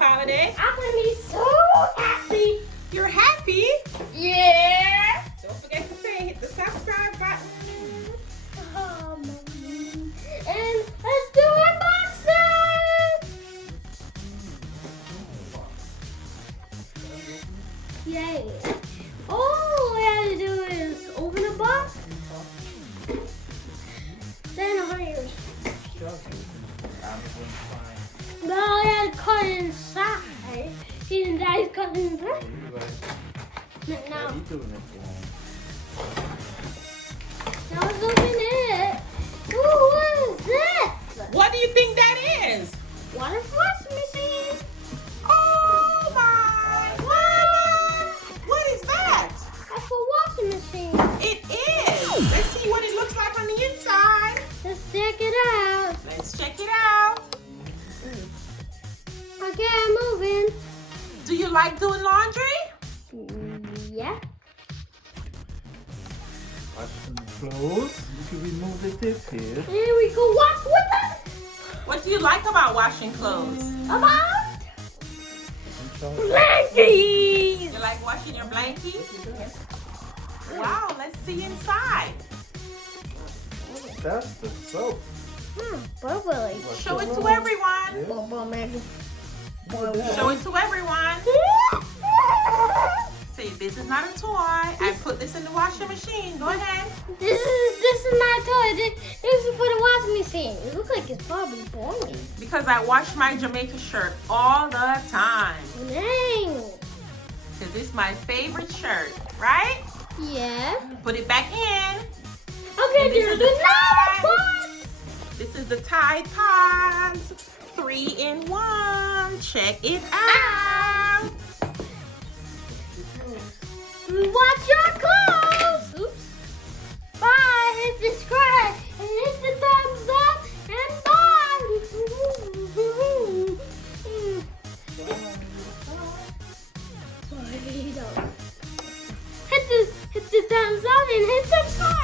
Holiday? I'm gonna be so happy. You're happy? Yeah. Don't forget to hit the subscribe button. And let's do unboxing. Yay. All we have to do is open the box. Then hurry. Now I had to cut it inside. And Daddy's cutting inside. Now let's open it. Ooh, what is this? What do you think that is? Water flush machine. Oh my goodness! What is that? That's a washing machine. It is. Let's see what it looks like on the inside. Let's check it out. Let's check it out. Okay, I'm moving. Do you like doing laundry? Yeah. Wash some clothes. You can remove the tip here. Here we go. Wash with it. What do you like about washing clothes? About blankies. You like washing your blankies? Wow, let's see inside. That's the soap. Bubbly. Show it to everyone. Bubble maybe. Show it to everyone. Say, this is not a toy. I put this in the washing machine. Go ahead. This is my toy. This is for the washing machine. It looks like it's probably boring. Because I wash my Jamaica shirt all the time. Dang. Because it's my favorite shirt, right? Yeah. Put it back in. Okay, And this there's is the another Tide. box. This is the Tide Pods 3-in-1. Check it out. Wash your clothes. Oops. Bye. Hit subscribe and hit the thumbs up and bye. Hit the thumbs up and hit subscribe.